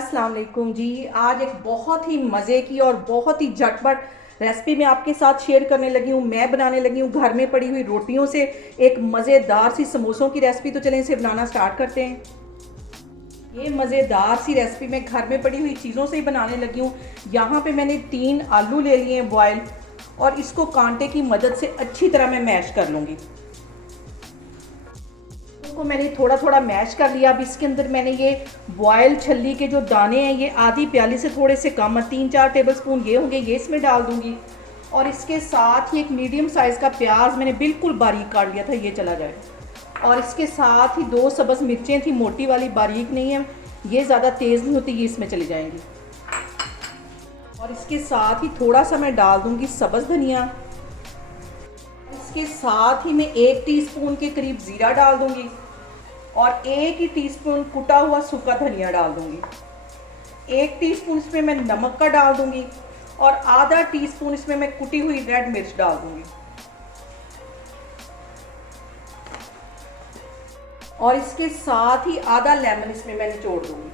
अस्सलाम वालेकुम जी। आज एक बहुत ही मज़े की और बहुत ही झटपट रेसिपी मैं आपके साथ शेयर करने लगी हूँ। मैं बनाने लगी हूँ घर में पड़ी हुई रोटियों से एक मज़ेदार सी समोसों की रेसिपी। तो चलें इसे बनाना स्टार्ट करते हैं। ये मज़ेदार सी रेसिपी मैं घर में पड़ी हुई चीज़ों से ही बनाने लगी हूँ। यहाँ पे मैंने 3 आलू ले लिए हैं बॉयल, और इसको कांटे की मदद से अच्छी तरह मैं मैश कर लूँगी। को मैंने थोड़ा थोड़ा मैश कर लिया। अब इसके अंदर मैंने ये बॉयल छल्ली के जो दाने हैं, ये आधी प्याली से थोड़े से कम है, 3-4 टेबलस्पून ये होंगे, ये इसमें डाल दूंगी। और इसके साथ ही एक मीडियम साइज़ का प्याज मैंने बिल्कुल बारीक काट लिया था, ये चला जाएगा। और इसके साथ ही 2 सब्ज़ मिर्चें थी, मोटी वाली, बारीक नहीं है, ये ज़्यादा तेज़ नहीं होती, ये इसमें चली जाएंगी। और इसके साथ ही थोड़ा सा मैं डाल दूंगी सब्ज़ धनिया। इसके साथ ही मैं 1 टीस्पून के करीब ज़ीरा डाल दूंगी और 1 ही टीस्पून कुटा हुआ सूखा धनिया डाल दूंगी। 1 टीस्पून इसमें मैं नमक का डाल दूंगी और आधा टीस्पून इसमें मैं कुटी हुई रेड मिर्च डाल दूंगी। और इसके साथ ही आधा लेमन इसमें मैं निचोड़ दूंगी।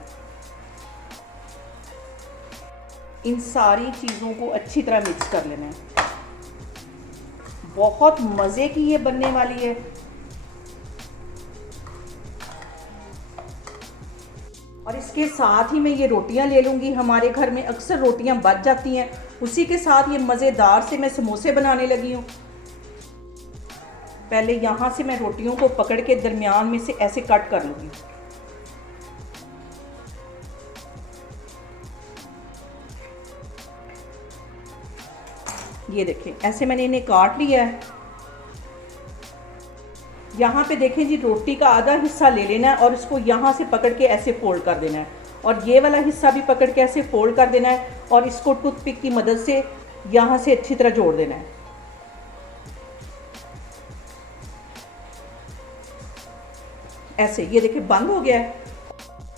इन सारी चीज़ों को अच्छी तरह मिक्स कर लेना है। बहुत मज़े की ये बनने वाली है। और इसके साथ ही मैं ये रोटियां ले लूँगी। हमारे घर में अक्सर रोटियां बच जाती हैं, उसी के साथ ये मज़ेदार से मैं समोसे बनाने लगी हूँ। पहले यहाँ से मैं रोटियों को पकड़ के दरमियान में से ऐसे कट कर लूँगी। ये देखें, ऐसे मैंने इन्हें काट लिया है। यहाँ पे देखें जी, रोटी का आधा हिस्सा ले लेना है और इसको यहाँ से पकड़ के ऐसे फोल्ड कर देना है, और ये वाला हिस्सा भी पकड़ के ऐसे फोल्ड कर देना है, और इसको टूथपिक की मदद से यहाँ से अच्छी तरह जोड़ देना है। ऐसे, ये देखें बंद हो गया है।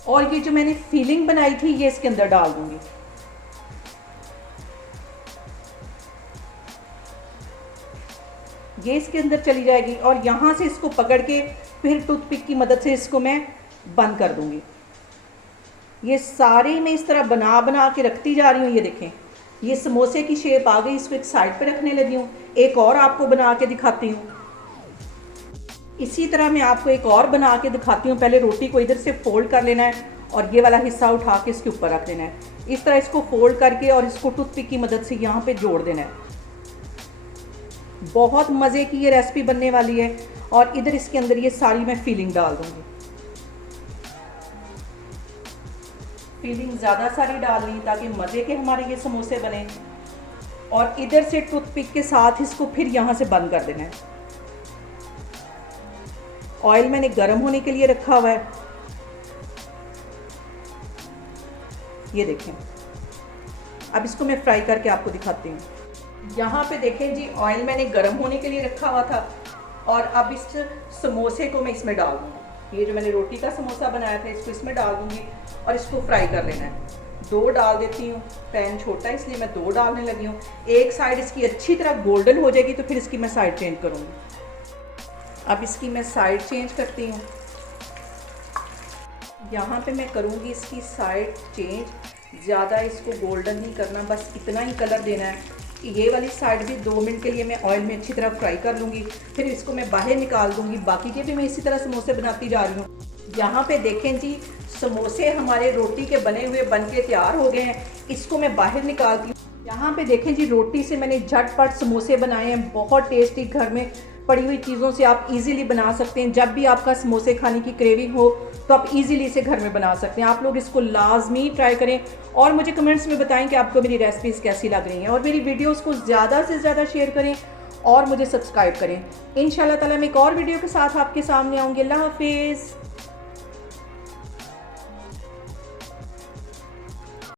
और ये जो मैंने फीलिंग बनाई थी, ये इसके अंदर डाल दूंगी। ये इसके अंदर चली जाएगी और यहाँ से इसको पकड़ के फिर टूथपिक की मदद से इसको मैं बंद कर दूंगी। ये सारे मैं इस तरह बना बना के रखती जा रही हूँ। ये देखें, ये समोसे की शेप आ गई। इसको एक साइड पे रखने लगी हूँ। एक और आपको बना के दिखाती हूँ। इसी तरह मैं आपको एक और बना के दिखाती हूँ। पहले रोटी को इधर से फोल्ड कर लेना है और ये वाला हिस्सा उठा के इसके ऊपर रख देना है। इस तरह इसको फोल्ड करके और इसको टूथपिक की मदद से यहाँ पे जोड़ देना है। बहुत मज़े की ये रेसिपी बनने वाली है। और इधर इसके अंदर ये सारी मैं फीलिंग डाल दूंगी। फीलिंग ज़्यादा सारी डालनी ताकि मज़े के हमारे ये समोसे बने। और इधर से टूथपिक के साथ इसको फिर यहाँ से बंद कर देना है। ऑयल मैंने गर्म होने के लिए रखा हुआ है। ये देखें, अब इसको मैं फ्राई करके आपको दिखाती हूँ। यहाँ पे देखें जी, ऑयल मैंने गर्म होने के लिए रखा हुआ था, और अब इस समोसे को मैं इसमें डाल दूँगी। ये जो मैंने रोटी का समोसा बनाया था, इसको इसमें डाल दूँगी और इसको फ्राई कर लेना है। 2 डाल देती हूँ। पैन छोटा है इसलिए मैं 2 डालने लगी हूँ। एक साइड इसकी अच्छी तरह गोल्डन हो जाएगी तो फिर इसकी मैं साइड चेंज करूँगी। अब इसकी मैं साइड चेंज करती हूँ। यहाँ पे मैं करूँगी इसकी साइड चेंज। ज़्यादा इसको गोल्डन नहीं करना, बस इतना ही कलर देना है। ये वाली साइड भी 2 मिनट के लिए मैं ऑयल में अच्छी तरह फ्राई कर लूँगी। फिर इसको मैं बाहर निकाल दूँगी। बाकी के भी मैं इसी तरह समोसे बनाती जा रही हूँ। यहाँ पे देखें जी, समोसे हमारे रोटी के बने हुए बन के तैयार हो गए हैं। इसको मैं बाहर निकालती हूँ। यहाँ पे देखें जी, रोटी से मैंने झटपट समोसे बनाए हैं। बहुत टेस्टी, घर में पड़ी हुई चीज़ों से आप इजीली बना सकते हैं। जब भी आपका समोसे खाने की क्रेविंग हो तो आप इजीली इसे घर में बना सकते हैं। आप लोग इसको लाजमी ट्राई करें और मुझे कमेंट्स में बताएं कि आपको मेरी रेसिपीज़ कैसी लग रही हैं। और मेरी वीडियोस को ज़्यादा से ज़्यादा शेयर करें और मुझे सब्सक्राइब करें। इंशाल्लाह ताला मैं एक और वीडियो के साथ आपके सामने आऊँगी। अल्लाह हाफिज़।